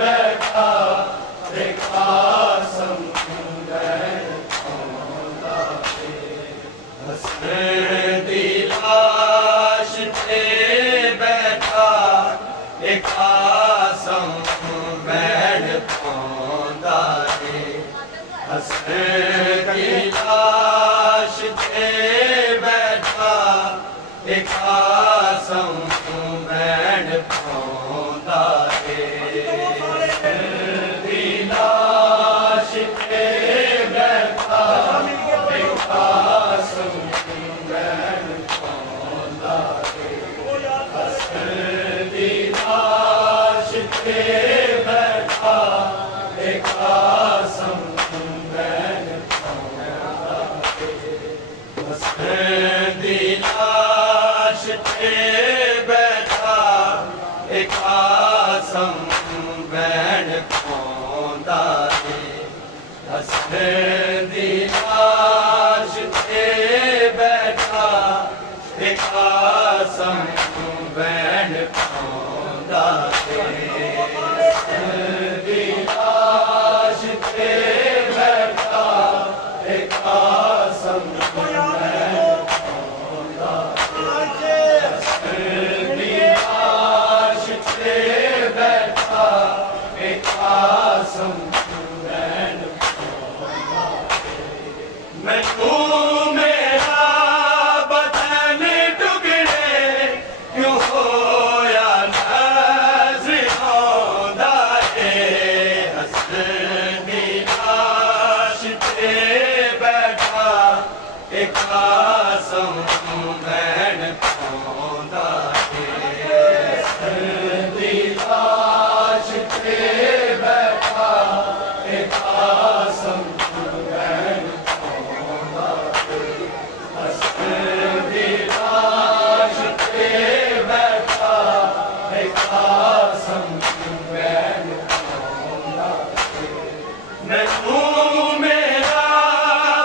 बैठा आसम बैठ पांदा है हसन दी लाश ते बैठा एक आसम बैठ पांदा है हसन दी लाश ते बैठा एक आसम बैठ पांदा है लाश पे बैठा एक आसम बैठ पांदा है हसन दी लाश पे बैठा एक आसम बैठ पांदा है हसन दी लाश पे बैठा एक आसम बैठ पांदा है हसन दी लाश ते बैठा एक आसम बैठ पांदा है हसन दी लाश ते बैठा एक आसम बैठ पांदा है हसन दी लाश ते बैठा एक आसम मैं तू मेरा बदन टुकड़े क्यों होया नज़र आंदा है हसन दी लाश ते बैठा एक आसम बैठ पांदा है हसन दी लाश ते बैठा एक आसम बैठ हसन दी लाश पे बैठा एक आसम बैठ पांदा है मैं तू मेरा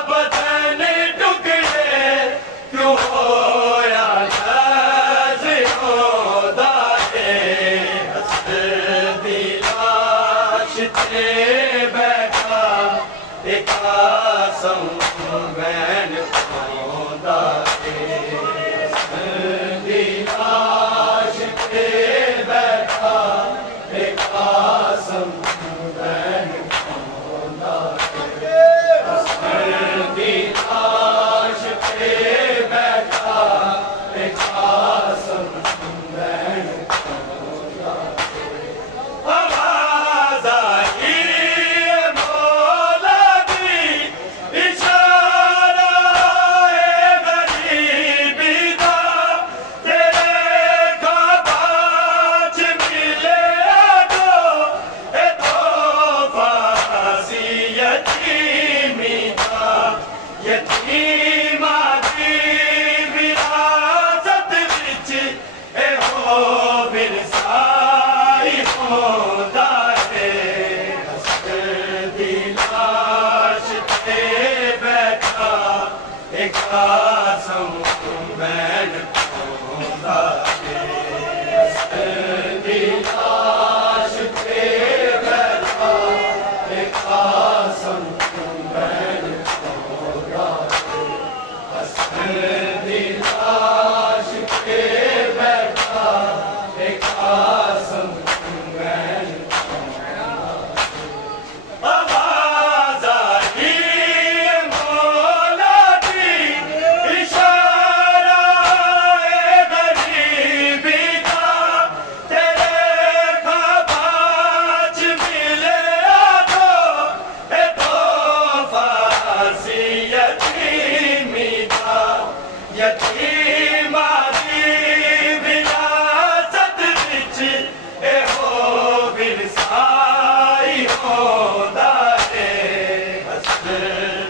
बदन टुकड़े क्यों होया नज़र आंदा है हसन दी लाश ते बैठा एक आसम बैठ पांदा है हसन दी लाश ते बैठा एक आसम बैठ पांदा है हसन दी लाश ते बैठा एक आसम बैठ पांदा है आवाज़ आई मौला दी इशारा है गरीबी दा तेरे ख्वाबाच मिले तो ए तोहफा सी यतीमी दा यतीमा दी विरासत विच ए हो विरसाई होंदा है हसन दी लाश ते बैठा एक आसम बैठ पांदा है हसन दी लाश ते बैठा एक आसम बैठ पांदा है हसन दी लाश ते बैठा एक आसम बैठ आवाज़ आई मौला दी इशारा है गरीबी दा तेरे ख्वाबाच मिले तो ए तोहफा सी यतीमी दा यतीमा दी विरासत विच ए हो विरसाई होंदा है हसन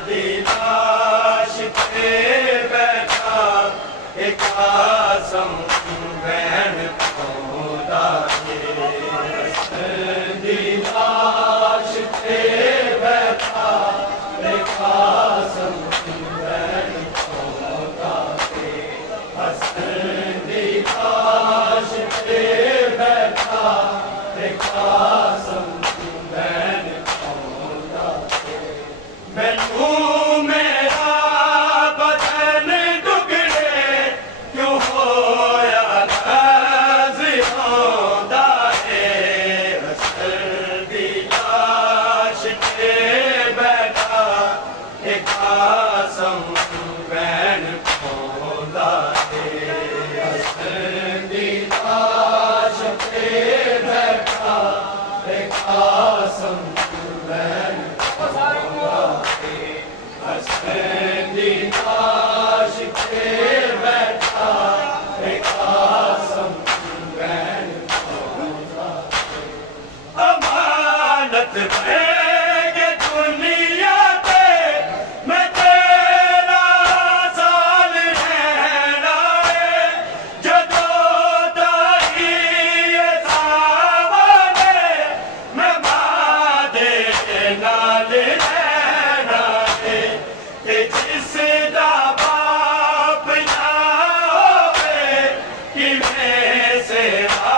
दी लाश ते बैठा एक आसम बैठ पांदा है हसन दी लाश ते बैठा एक आसम बैठ पांदा है हसन दी लाश ते बैठा एक आसम बैठ पांदा मैनू मेरा बदन टुकड़े क्यों होया नज़िरोंदा है हसर दी लाश ते बैठा एक आसम बैन पौंदा है हसर दी लाश ते बैठा एक आसम बैन पौंदा है हसर दी लाश ते बैठा एक आसम बैन पौंदा अमानत के दुनिया ते मैं तेरा साल रहना है जदों ताई ये सावने मैं वादे नाल रहना है ते जिसदा बाप ना होवे किवें सेवा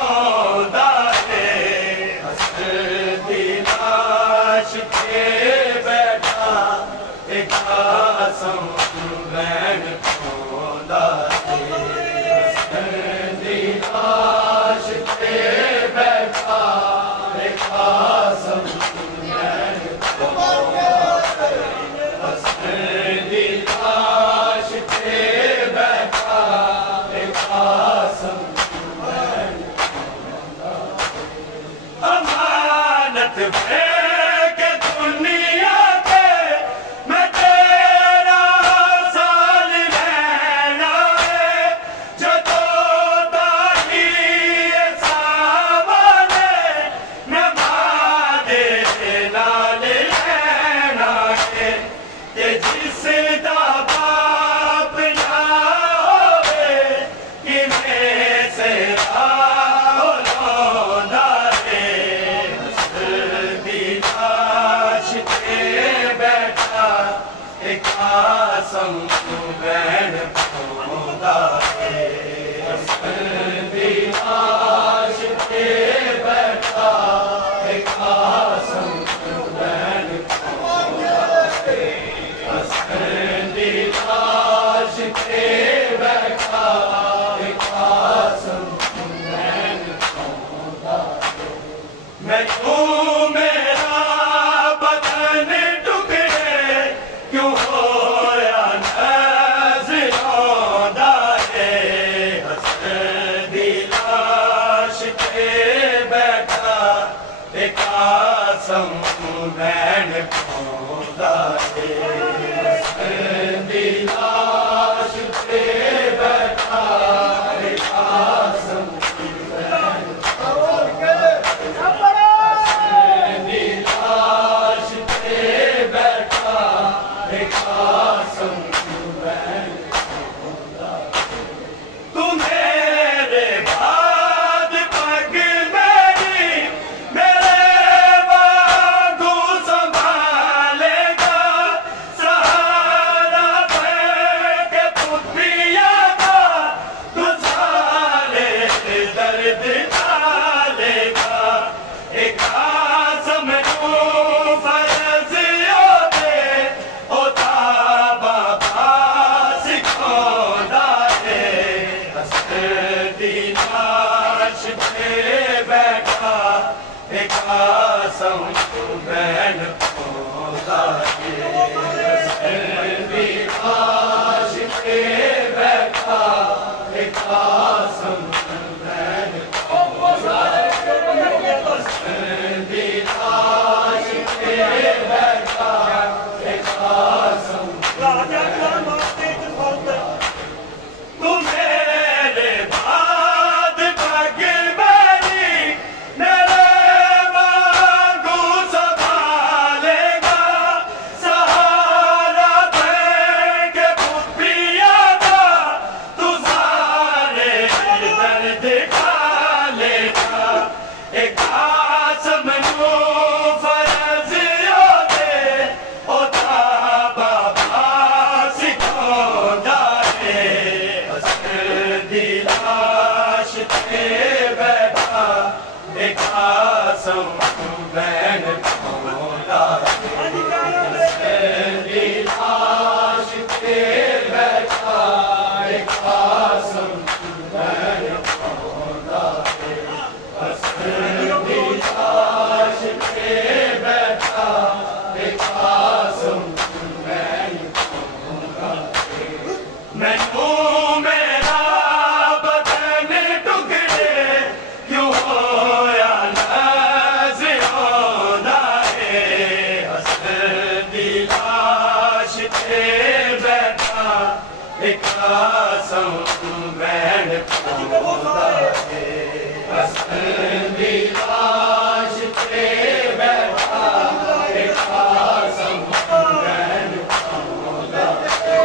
होंदा है हसर दी लाश ते बैठा एक आसम बैन पौंदा है हसर दी लाश ते बैठा एक आसम बैन पौंदा है हसर दी लाश ते बैठा एक आसम बैन अमानत के दुनिया पे मैं तेरा साल रहना है जदों ताई ये सावने मैं वादे नाल रहना है ते जिसदा बाप ना होवे किवें सेवा होंदा है हसर दी लाश ते बैठा एक आसम बैन पौंदा है हसर दी लाश ते बैठा एक आसम बैन पौंदा है हसर दी लाश ते बैठा एक आसम बैन पौंदा है मैनू मेरा बदन टुकड़े क्यों होया नज़िरोंदा है हसर दी लाश ते बैठा एक आसम बैन पौंदा है हसर दी लाश ते बैठा एक आसम बैन पौंदा हसर दी लाश ते बैठा एक आसम बैन पौंदा तू मेरे बाद पग मेरी मेरे वांगू संभालेगा सहारा के पुत्रिया का तू सारे दर्द डालेगा एक आसम नू फर्ज दे ओदा बाबा सिखौंदा है हसर दी लाश ते बैठा एक आसम बैन पौंदा है हसर दी लाश ते बैठा एक आसम बैन पौंदा है हसर दी लाश ते बैठा एक आसम तू मेरे बाद पग मेरी मेरे वांगू संभालेगा सहारा के पुत्रिया का तू सारे कासम बैन पौंदा है हसन दी लाश ते बैठा एक कासम बैन पौंदा है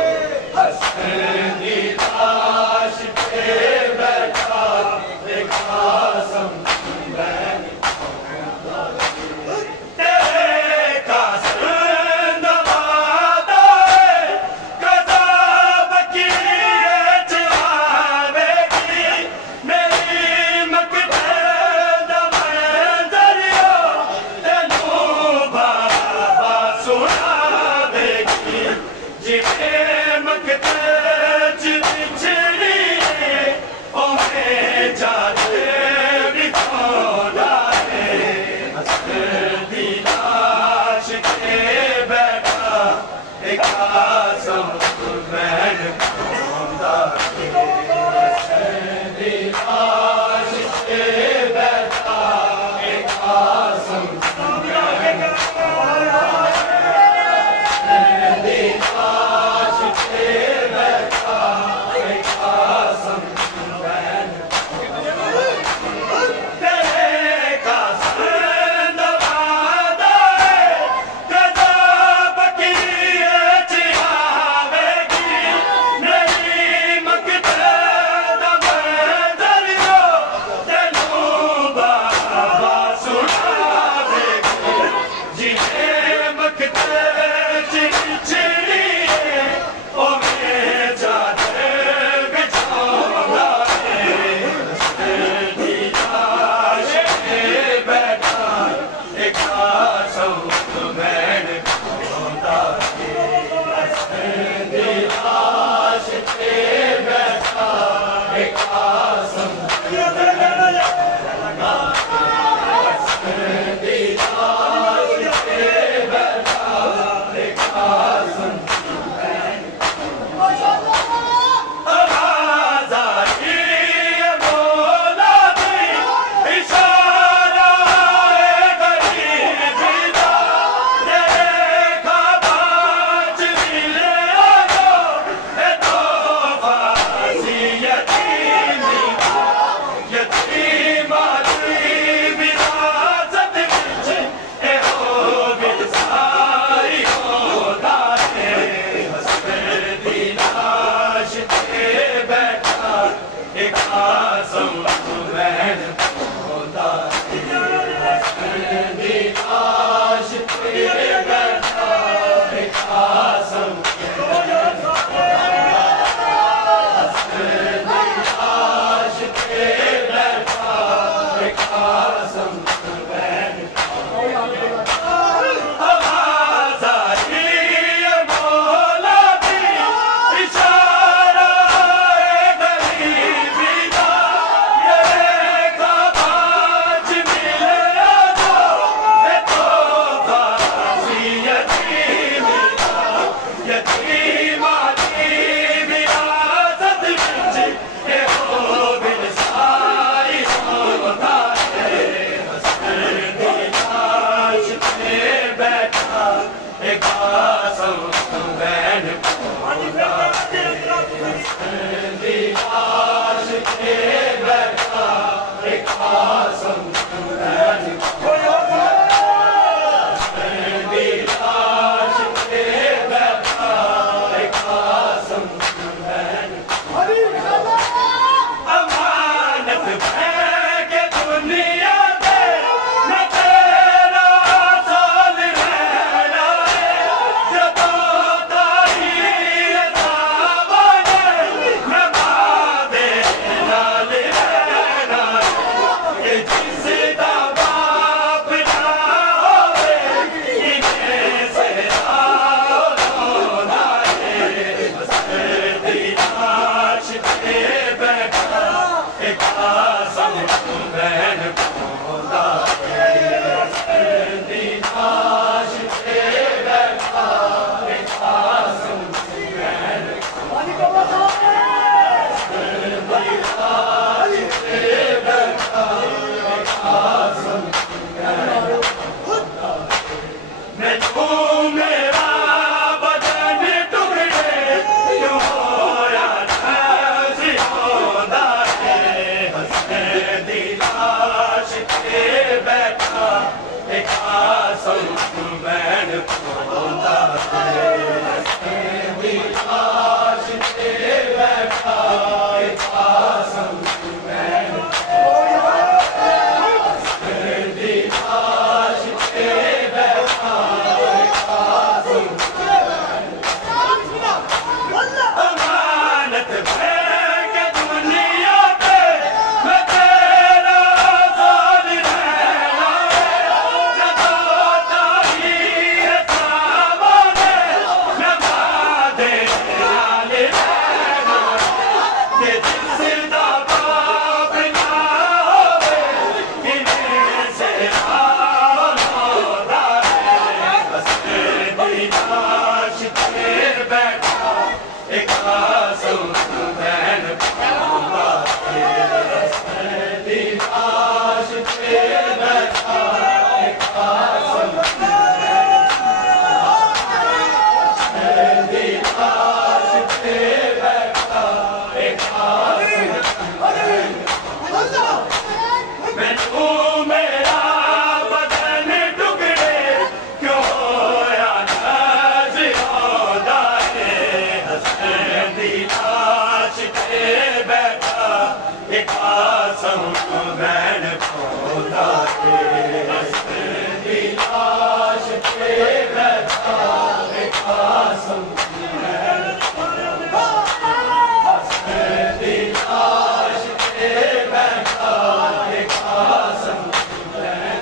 हसन दी लाश ते बैठा एक कासम बैन पौंदा है तेरे कासम दा वादा है कदा बकीर च आवेगी मेरी मकतल दा मंजरियो तेनू बाबा सुनावेगी जिवें मकतल च बिछड़ी है ओवें जाते बिछौंदा है हसन दी लाश ते बैठा एक कासम बैन पौंदा है हसन दी लाश ते बैठा एक कासम बैन पौंदा है हसन दी लाश ते बैठा एक कासम बैन तेरे कासम दा वादा है कदा बकीर च आवेगी मेरी मकतल दा मंजरियो तेनू बाबा सुनावेगी जिवें मकतल च बिछड़ी है ओवें जाते बिछौंदा है हसन दी लाश ते बैठा एक कासम बैन पौंदा है हसन दी लाश ते बैठा एक कासम बैन पौंदा है हसन दी लाश ते बैठा एक कासम बैन आवाज़ आई मौला दी इशारा है गरीबी दा देखा बाज मिले आजो ए तोहफा सी यतीमी यतीमा दी विरासत विच ए हो विसारी होंदा है हसन दी लाश ते बैठा एक कासम बैन पौंदा है हसन दी लाश ते बैठा एक कासम बैन पौंदा है हसन दी लाश ते बैठा एक कासम बैन पौंदा है आवाज़ आई मौला दी इशारा है गरीबी दा देखा बाज मिले आजो ए तोहफा सी यतीमी दा यतीमा दी विरासत विच ए हो विसारी होंदा है हसन दी लाश ते बैठा एक कासम बैन पौंदा है हसन दी लाश ते बैठा एक कासम बैन पौंदा है हसन दी लाश ते बैठा एक कासम बैन अमानत है के दुनिया दे न तेरा साल रहना है जदों तारी अज़ाब ने न बादे नाल रहना है कासम बैन पौंदा दी आश ते बैठा कासम बैन दी आश ते बैठा कासम अमानत के दुनिया पे मैं तेरा साथ रहना जदों तारीर सामने मैं वादे नाल रहना कि जिसदा बाप ना होवे किने से होदा है बस दी आश ते बैठा एक कासम बैन पौंदा दी आश ते बैठा एक कासम दी आश ते बैठा एक कासम मैनू मेरा बदन टुकड़े क्यों होया नज़ियादा है हसन दी आश ते बैठा एक कासम बैन पौंदा है हसन दी आश ते बैठा एक कासम बैन हसन दी आश ते बैठा एक कासम बैन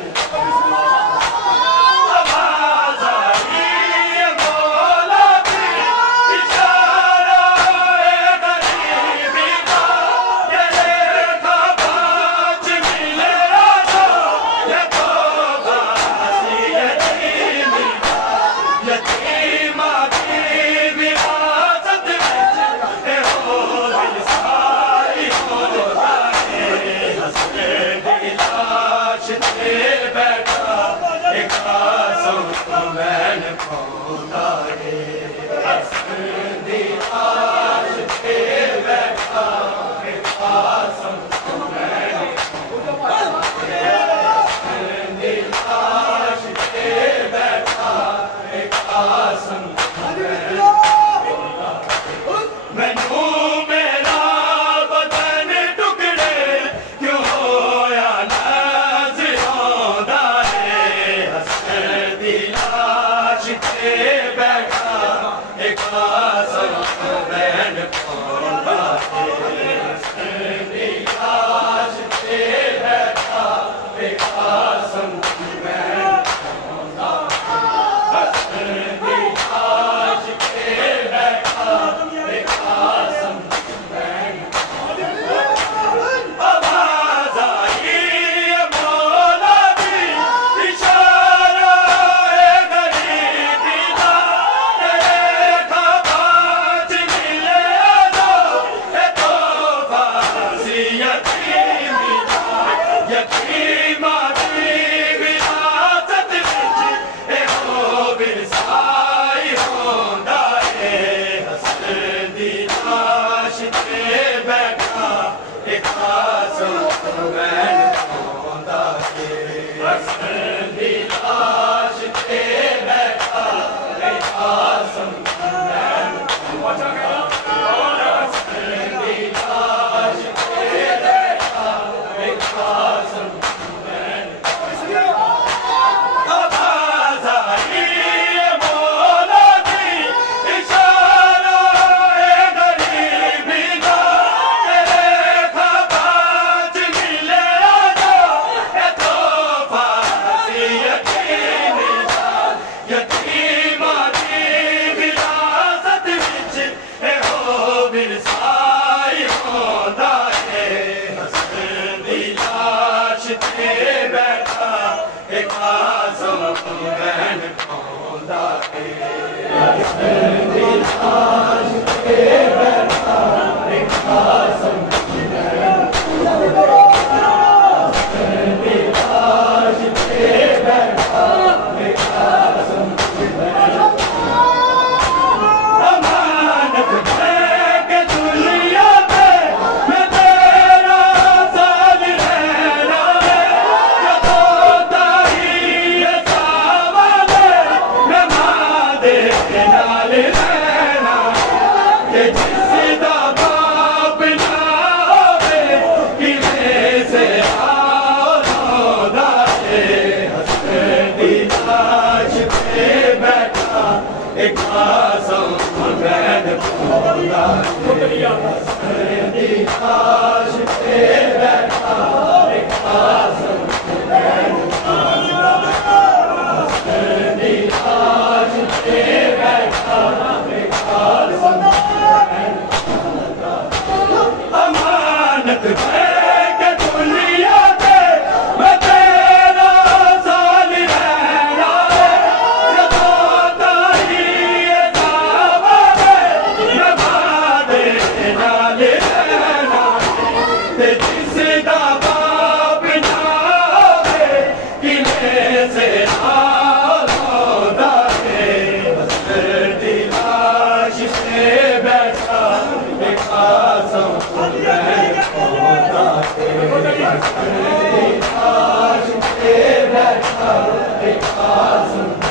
आवाज़ आई मौला की इशारा गरीबी का ये देखा बाज मिले आजा ये तो बासी यतीमी का यतीमा की विरासत विच ए हो विसाई होदा है हसने दी लाश ते बैठा एक कासम बैन पौंदा है हसने दी लाश ते बैठा एक कासम बैन हसने दी लाश ते बैठा एक कासम मैनू मेरा बदन टुकड़े क्यों होया नज़ियादा है हसन दी लाश ते बैठा एक कासम बैन पौंदा है हसन दी लाश ते बैठा एक कासम बैन पौंदा हसन दी लाश ते बैठा एक कासम बैन आवाज़ आई मौला की इशारा गरीबी का ये देखा बाज मिले आजा ये तो बासी यतीमी का यतीमा की विरासत विच ए हो विरसाई होंदा है हसन दी लाश ते बैठा एक कासम बैन पौंदा है हसन दी लाश ते बैठा एक कासम बैन हसन दी लाश ते बैठा एक कासम बैन आवाज़ आई मौला की इशारा गरीबी का ये देखा बाज मिले आजा ये तो बासी यतीमी का यतीमा की विरासत विच ए हो विरसाई होंदा है हसन दी लाश ते बैठा एक कासम बैन पौंदा है हसन दी लाश ते बैठा एक कासम बैन हसन दी लाश ते बैठा एक कासम बैन अमानत के दुनिया पे मैं तेरा साथ रहना है जदों तारीर कसम मैंने बोला दी आश पे बैठा एक कसम दी आश पे बैठा एक कसम अमानत है कि दुनिया पे मैं तेरा साल रहना Awesome.